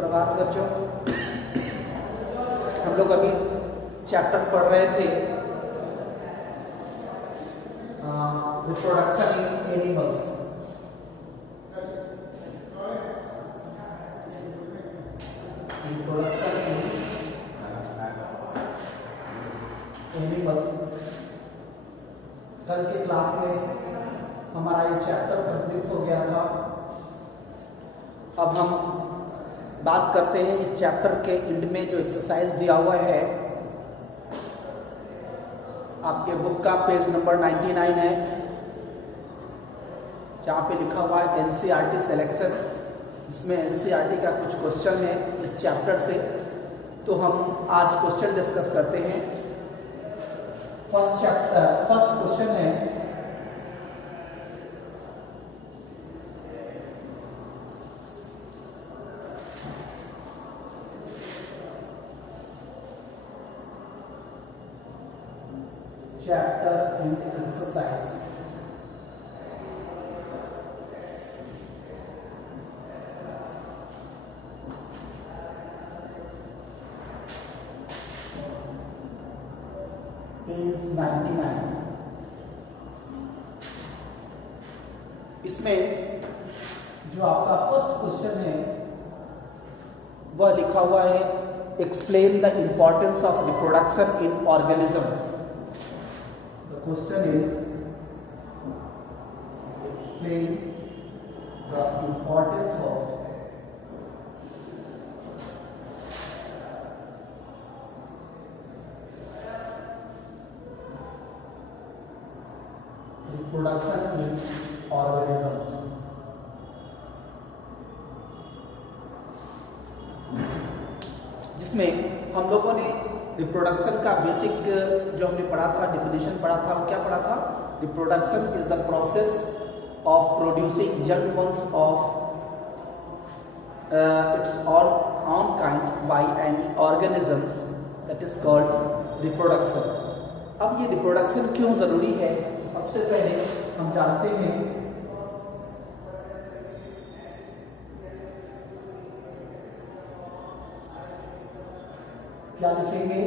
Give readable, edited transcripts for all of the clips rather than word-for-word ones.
सुप्रभात बच्चों। हम लोग अभी चैप्टर पढ़ रहे थे reproduction in animals. Reproduction in animals. कल के क्लास में हमारा ये चैप्टर कंप्लीट हो गया था। अब हम बात करते हैं इस चैप्टर के एंड में जो एक्सरसाइज दिया हुआ है, आपके बुक का पेज नंबर 99 है, जहाँ पे लिखा हुआ है एनसीईआरटी सिलेक्शन। इसमें एनसीईआरटी का कुछ क्वेश्चन है इस चैप्टर से, तो हम आज क्वेश्चन डिस्कस करते हैं। फर्स्ट क्वेश्चन है, chapter and exercise। पेज 99। इसमें जो आपका फर्स्ट क्वेश्चन है वह लिखा हुआ है, explain the importance of reproduction in organism. Question is, explain the importance of reproduction in organisms। जिसमें हम लोगों ने रिप्रोडक्शन का बेसिक जो हमने पढ़ा था, डिफिनेशन पढ़ा था, वो क्या पढ़ा था? Reproduction is the process of producing young ones of its on kind by any organisms, that is called reproduction. अब ये रिप्रोडक्शन क्यों जरूरी है? सबसे पहले हम जानते हैं क्या लिखेंगे?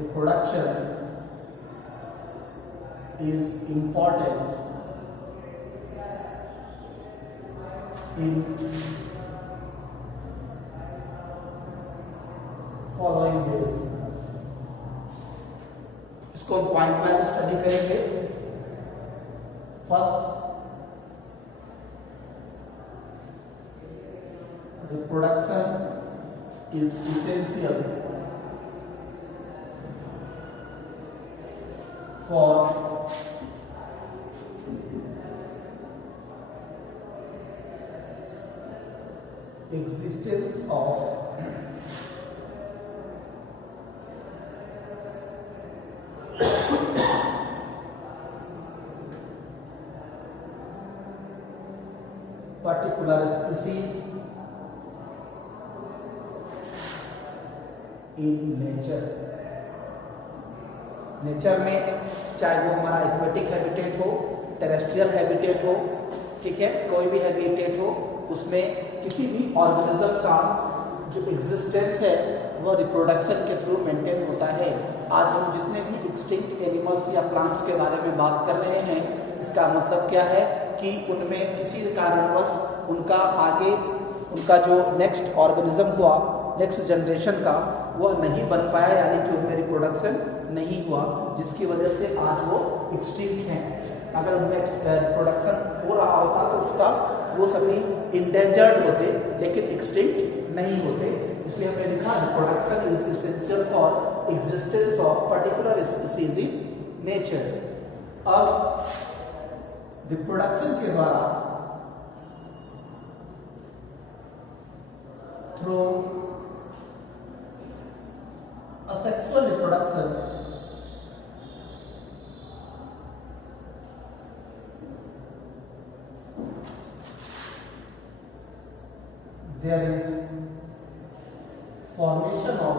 Reproduction is important in following veg. इसको हम पॉइंट वाइज स्टडी करेंगे। First, reproduction is essential for existence of particular species in nature. Nature में चाहे वो हमारा एक्वेटिक हैबिटेट हो, टेरेस्ट्रियल हैबिटेट हो, ठीक है, कोई भी हैबिटेट हो, उसमें किसी भी ऑर्गेनिज्म का जो एग्जिस्टेंस है वह रिप्रोडक्शन के थ्रू मेंटेन होता है। आज हम जितने भी एक्सटिंक्ट एनिमल्स या प्लांट्स के बारे में बात कर रहे हैं, इसका मतलब क्या है कि उनमें किसी कारणवश उनका आगे उनका जो नेक्स्ट ऑर्गेनिज्म हुआ, नेक्स्ट जनरेशन का, वह नहीं बन पाया, यानी कि उनमें रिप्रोडक्शन नहीं हुआ, जिसकी वजह से आज वो एक्सटिंक्ट हैं। अगर उनमें रिप्रोडक्शन हो रहा होता तो उसका वो सभी इंडेंजर्ड होते, लेकिन एक्सटिंक्ट नहीं होते। इसलिए हमने लिखा reproduction is essential for existence of particular species in nature. अब रिप्रोडक्शन के द्वारा through asexual reproduction there is formation of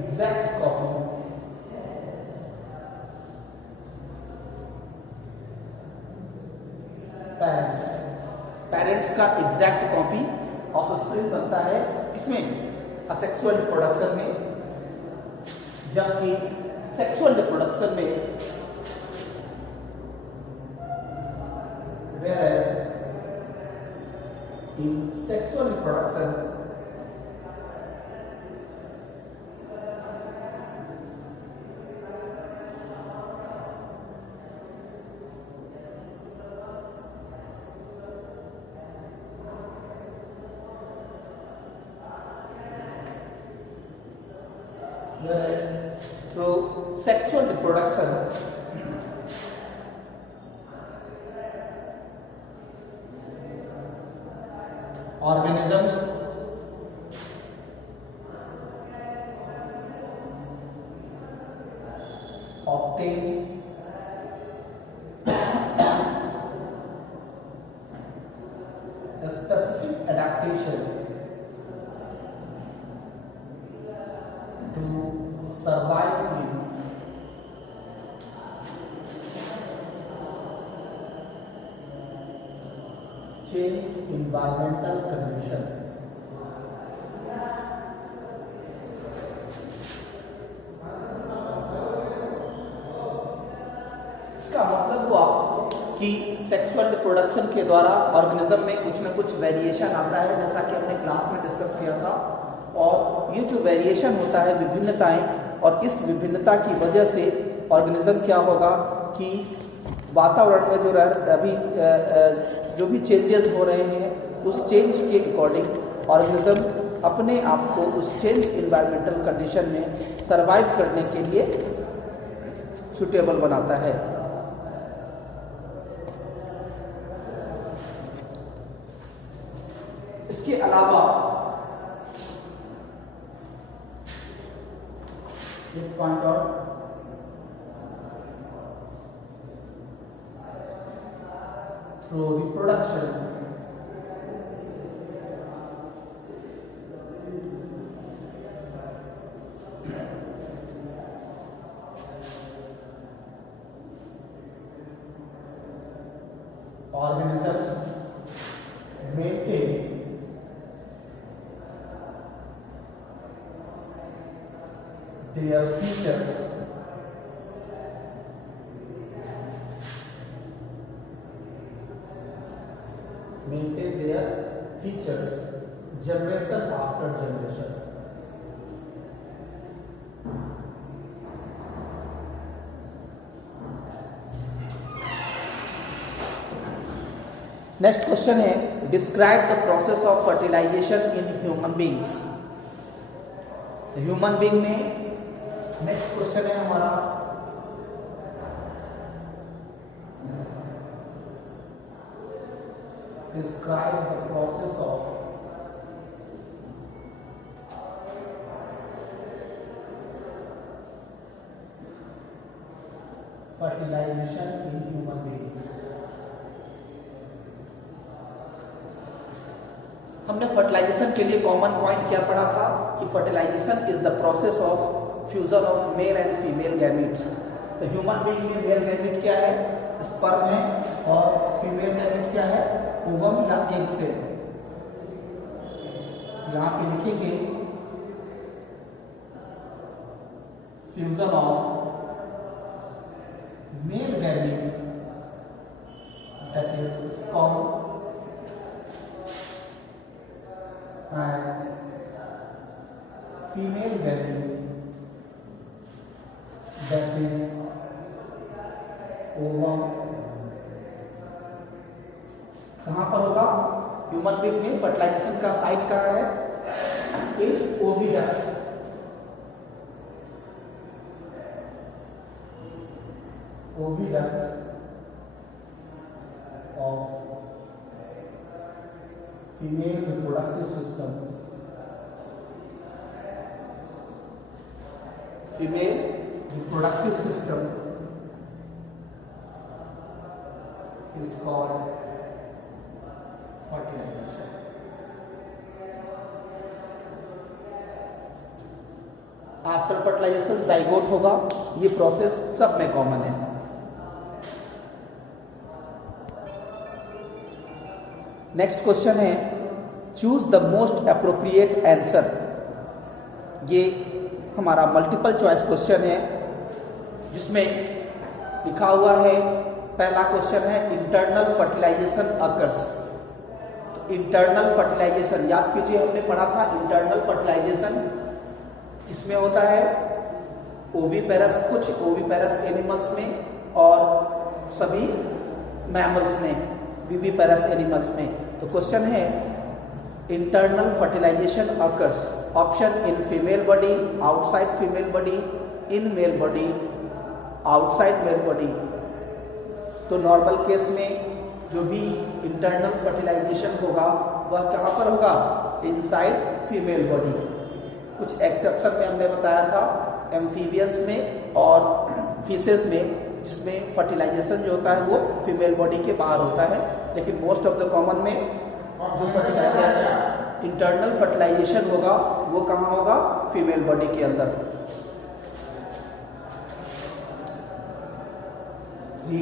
exact copy parents का एग्जैक्ट कॉपी ऑफस्प्रिंग बनता है इसमें असेक्सुअल रिप्रोडक्शन में, जबकि सेक्सुअल रिप्रोडक्शन में whereas in sexual reproduction whereas through sexual reproduction organisms obtain a specific adaptation to survive in changed environmental condition. इसका मतलब हुआ कि सेक्सुअल रिप्रोडक्शन के द्वारा ऑर्गेनिज्म में कुछ न कुछ वेरिएशन आता है, जैसा कि हमने क्लास में डिस्कस किया था। और ये जो वेरिएशन होता है, विभिन्नताएं, और इस विभिन्नता की वजह से ऑर्गेनिज्म क्या होगा कि वातावरण में जो अभी जो भी चेंजेस हो रहे हैं, उस चेंज के अकॉर्डिंग ऑर्गेनिज्म अपने आप को उस चेंज इन्वायरमेंटल कंडीशन में सरवाइव करने के लिए सुटेबल बनाता है। इसके अलावा एक पॉइंट और, through reproduction organisms maintain their features generation after generation. Next question है, describe the process of fertilization in human beings. Human being में नेक्स्ट क्वेश्चन है हमारा, describe the process of fertilization in human beings. हमने fertilization के लिए common point क्या पढ़ा था कि fertilization is the process of fusion of male and female gametes. तो ह्यूमन बीइंग में मेल गैमीट क्या है, स्पर्म है, और फीमेल गैमीट क्या है, ओवम या एग सेल। यहाँ पे लिखेंगे fusion of male gamete that is sperm and female gamete that is ovum। कहाँ पर होगा, ह्यूमन बीइंग में फर्टिलाइजेशन का साइट कहाँ है, in oviduct. Oviduct of female reproductive system, female reproductive system is called fertilization। After fertilization zygote होगा। ये process सब में कॉमन है। नेक्स्ट क्वेश्चन है choose the most appropriate answer. ये हमारा मल्टीपल चॉइस क्वेश्चन है जिसमें लिखा हुआ है, पहला क्वेश्चन है इंटरनल फर्टिलाइजेशन अकर्स। तो इंटरनल फर्टिलाइजेशन याद कीजिए, हमने पढ़ा था इंटरनल फर्टिलाइजेशन इसमें होता है ओविपेरस, कुछ ओविपेरस एनिमल्स में और सभी मैमल्स में, विविपेरस एनिमल्स में। तो क्वेश्चन है internal fertilization occurs, option in female body, outside female body, in male body, outside male body. तो नॉर्मल केस में जो भी इंटरनल फर्टिलाइजेशन होगा वह कहाँ पर होगा, इनसाइड फीमेल बॉडी। कुछ एक्सेप्शन में हमने बताया था एम्फीबियंस में और फिशेस में, जिसमें फर्टिलाइजेशन जो होता है वो फीमेल बॉडी के बाहर होता है, लेकिन मोस्ट ऑफ द कॉमन में जो इंटरनल फर्टिलाइजेशन होगा वो कहाँ होगा, फीमेल बॉडी के अंदर।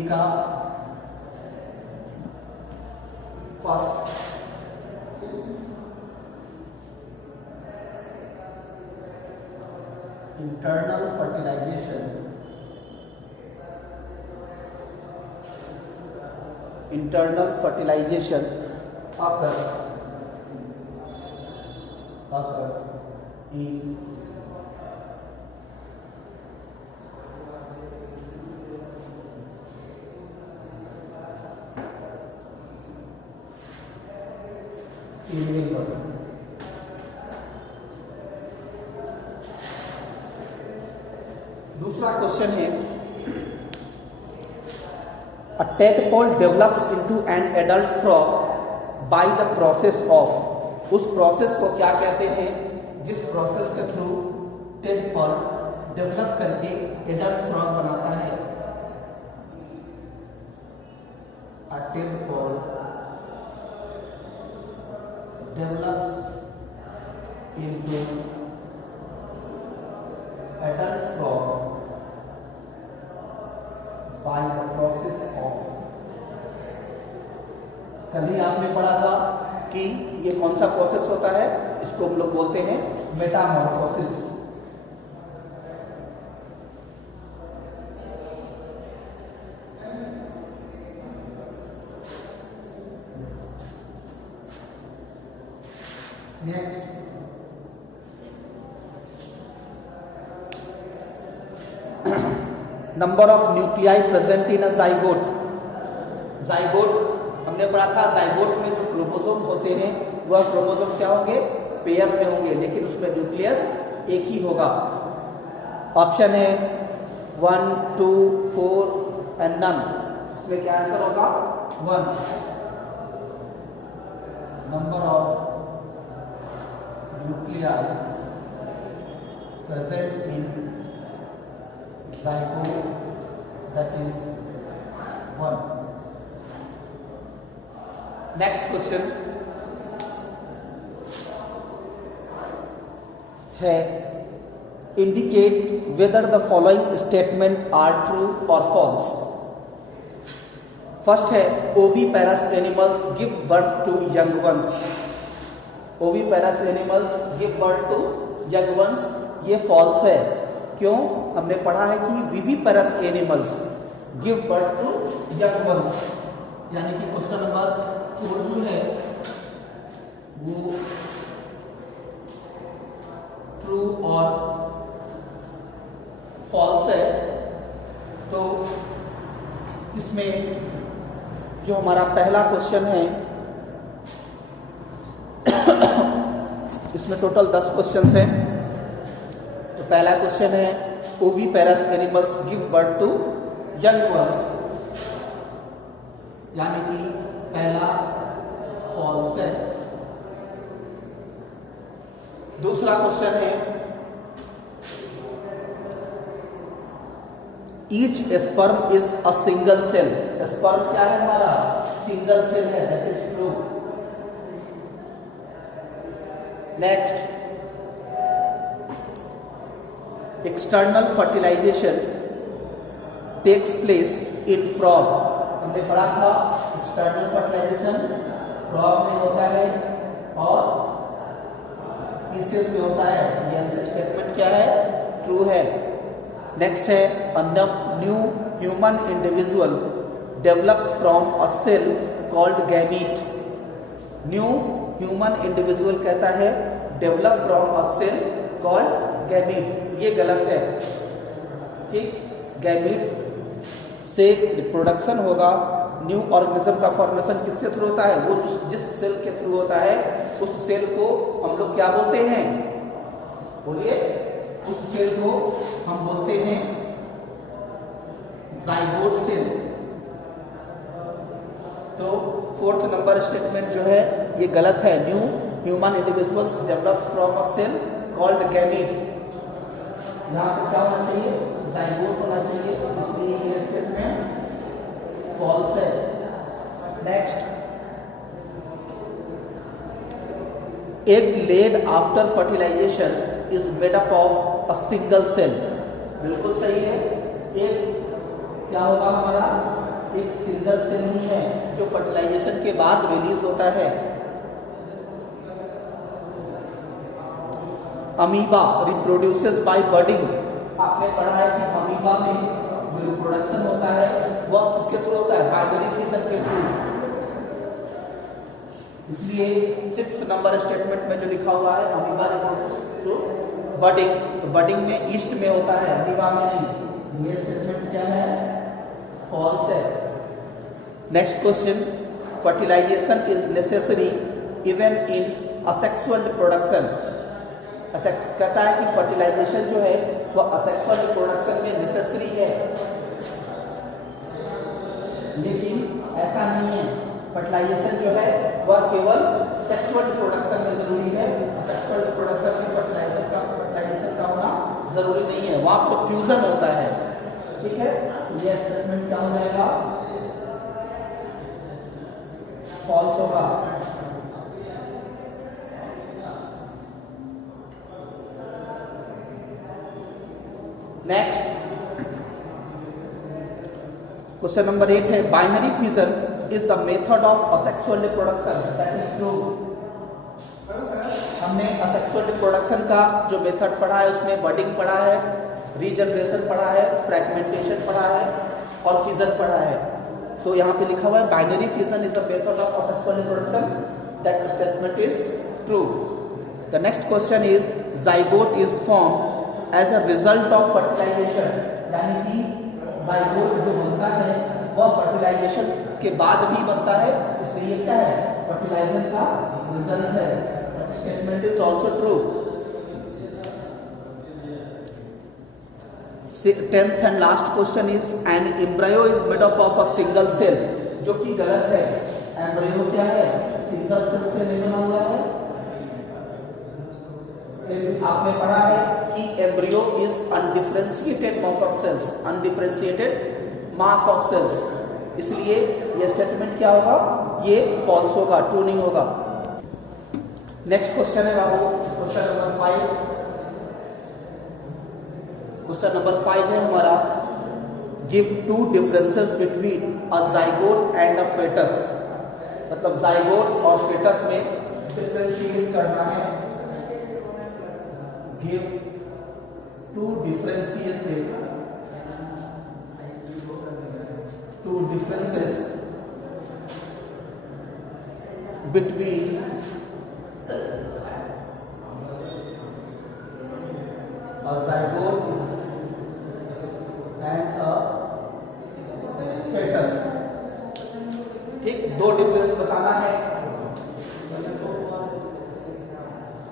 का first internal fertilization, internal fertilization occurs in female body। दूसरा क्वेश्चन है a tadpole develops into an adult frog by the process of, उस प्रोसेस को क्या कहते हैं जिस प्रोसेस के थ्रू टेडपॉल डेवलप करके एडल्ट फ्रॉग बनाता है। a tadpole develops into adult frog by the process of, कल ही आपने पढ़ा था कि ये कौन सा प्रोसेस होता है, इसको हम लोग बोलते हैं Metamorphosis. Next number of nuclei present in a zygote. Zygote हमने पढ़ा था, जाइगोट में जो क्रोमोसोम होते हैं वह क्रोमोसोम क्या होंगे, पेयर में होंगे, लेकिन उसमें न्यूक्लियस एक ही होगा। ऑप्शन है 1, 2, 4 एंड नन। इसमें क्या आंसर होगा, 1। Number of nuclei present in zygote, that is 1। Next question है indicate whether the following statement are true और फॉल्स। फर्स्ट है oviparous animals give birth to young ones. Oviparous animals give birth to young ones, ये false है। क्यों, हमने पढ़ा है कि viviparous animals give birth to young ones, यानी कि क्वेश्चन नंबर 4 जो है वो ट्रू और फॉल्स है। तो इसमें जो हमारा पहला क्वेश्चन है इसमें टोटल 10 क्वेश्चंस हैं। तो पहला क्वेश्चन है oviparous animals give birth to young ones, यानी कि पहला फॉल्स है। दूसरा क्वेश्चन है each sperm is a single cell. Sperm क्या है हमारा, सिंगल सेल है, that is true. Next external fertilization takes place in frog. हमने पढ़ा था एक्सटर्नल फर्टिलाइजेशन फ्रॉग में होता है और फिशेस में होता है। ये आंसर स्टेटमेंट क्या है? ट्रू है। नेक्स्ट है a new human individual develops from a cell called gamete. New human individual कहता है develop from a cell called gamete. ये गलत है। ठीक, गैमीट से रिप्रोडक्शन होगा। न्यू ऑर्गेनिज्म का फॉर्मेशन किससे थ्रू होता है? वो जिस सेल के थ्रू होता है उस सेल को हम लोग क्या बोलते हैं? बोलिए, उस सेल को हम बोलते हैं जाइगोट सेल। तो फोर्थ नंबर स्टेटमेंट जो है ये गलत है। New human individuals develop from a cell called gamete. यहाँ पे क्या होना चाहिए? जाइगोट होना चाहिए, इसलिए ये स्टेटमेंट फॉल्स है। Next, egg laid after fertilization is made up of a single cell. बिल्कुल सही है। एग क्या होगा हमारा? एक सिंगल सेल ही है जो फर्टिलाइजेशन के बाद रिलीज होता है। Amoeba reproduces by budding. आपने पढ़ा है कि अमीबा में जो रिप्रोडक्शन होता है वह किसके थ्रू होता है? बाइनरी फिजन के थ्रू। इसलिए 6 नंबर स्टेटमेंट में जो लिखा हुआ है अमीबा रिप्रोड्यूसेस थ्रू बडिंग, तो बडिंग में ईस्ट में होता है, अमीबा में नहीं। ये स्टेटमेंट क्या है? फॉल्स है। Next question, fertilization is necessary even in asexual reproduction. कहता है कि फर्टिलाइजेशन जो है वह असेक्सुअल रिप्रोडक्शन में नेसेसरी है, लेकिन ऐसा नहीं है। फर्टिलाइजेशन जो है वह केवल सेक्सुअल रिप्रोडक्शन में जरूरी है। असेक्सुअल रिप्रोडक्शन में फर्टिलाइजेशन का होना जरूरी नहीं है, वहां पर फ्यूजन होता है। ठीक है, यह स्टेटमेंट क्या हो जाएगा? फॉल्स होगा। नेक्स्ट क्वेश्चन नंबर 8 है binary fission is a method of asexual reproduction. That is true. हमने असेक्सुअल रिप्रोडक्शन का जो मेथड पढ़ा है उसमें बडिंग पढ़ा है, रीजनरेशन पढ़ा है, फ्रैगमेंटेशन पढ़ा है और फिजन पढ़ा है। तो यहाँ पे लिखा हुआ है binary fission is a method of asexual reproduction. That statement is true. The next question is zygote is form as a result of fertilization. यानी कि जाइगोट जो बनता है वह फर्टिलाइजेशन के बाद भी बनता है, इसलिए ये क्या है? फर्टिलाइजेशन का रिजल्ट है। Statement is also true. 10th and last question is an embryo is made up of a single cell, जो कि गलत है। एम्ब्रायो क्या है? सिंगल सेल से नहीं बना हुआ है। आपने पढ़ा है कि embryo is undifferentiated mass of cells, undifferentiated mass of cells, इसलिए ये स्टेटमेंट क्या होगा? ये फॉल्स होगा, ट्रू नहीं होगा। नेक्स्ट क्वेश्चन है बाबू क्वेश्चन नंबर 5। क्वेश्चन नंबर 5 है हमारा give 2 differences between a zygote and a fetus. मतलब जाइगोट और फेटस में डिफरेंशिएट करना है। Give 2 differences between a zygote and a fetus। ठीक, 2 डिफरेंस बताना है।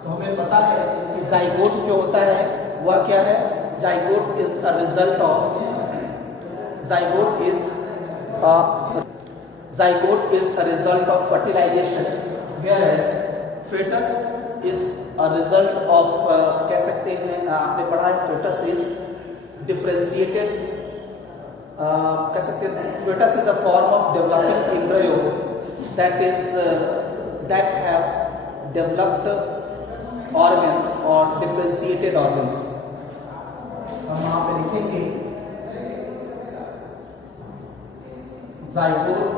तो हमें पता है कि जाइगोट जो होता है वह क्या है? Zygote is a result of zygote is a result of fertilization, whereas fetus is a result of कह सकते हैं, आपने पढ़ा है fetus is differentiated, कह सकते हैं fetus is a form of developing embryo that have developed organs or differentiated organs। हम वहाँ पे लिखेंगे zygote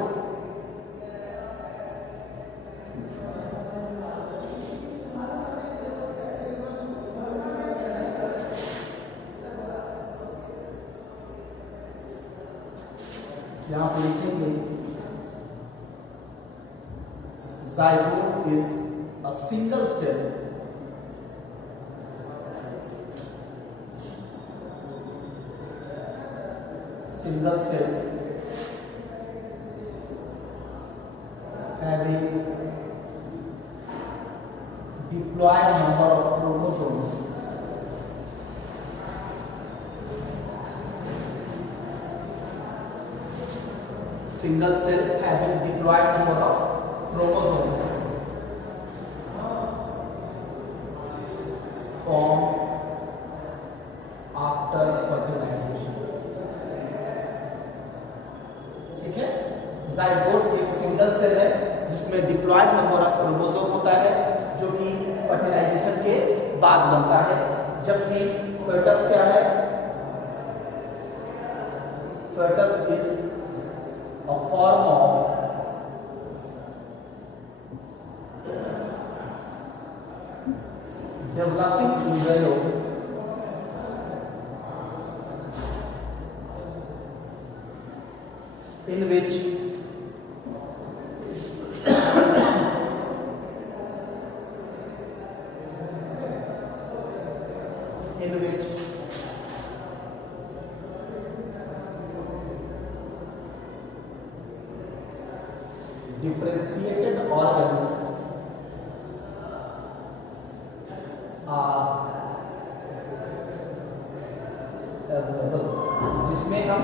यहां पर लिखेंगे zygote is a single cell having diploid number of chromosomes single cell having diploid number of chromosomes formed after fertilization. ठीक है, zygote एक सिंगल सेल है जिसमें डिप्लॉयड नंबर ऑफ क्रोमोसोम होता है जो कि फर्टिलाइजेशन के बाद बनता है, जबकि फेटस क्या है? Fetus is a form of developing embryo in which differentiated organs are available, जिसमें हम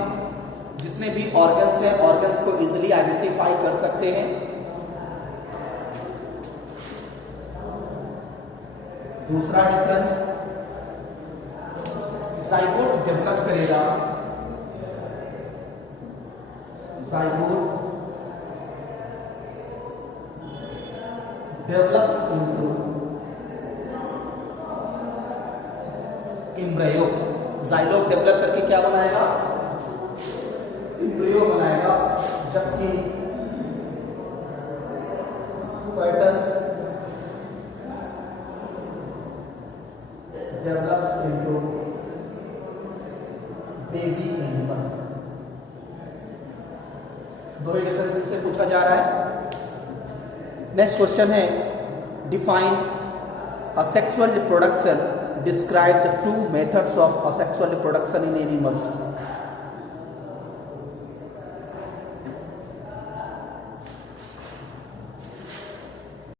जितने भी ऑर्गन्स हैं ऑर्गन्स को इजीली आइडेंटिफाई कर सकते हैं। दूसरा डिफरेंस, जाइगोट डेवलप करेगा, zygote develops into embryo, zygote develop करके क्या बनाएगा? एम्ब्रियो बनाएगा, जबकि fetus develops into baby animal। दो ही डिफरेंस इनसे पूछा जा रहा है। नेक्स्ट क्वेश्चन है, define asexual reproduction, describe the two methods of asexual reproduction in animals.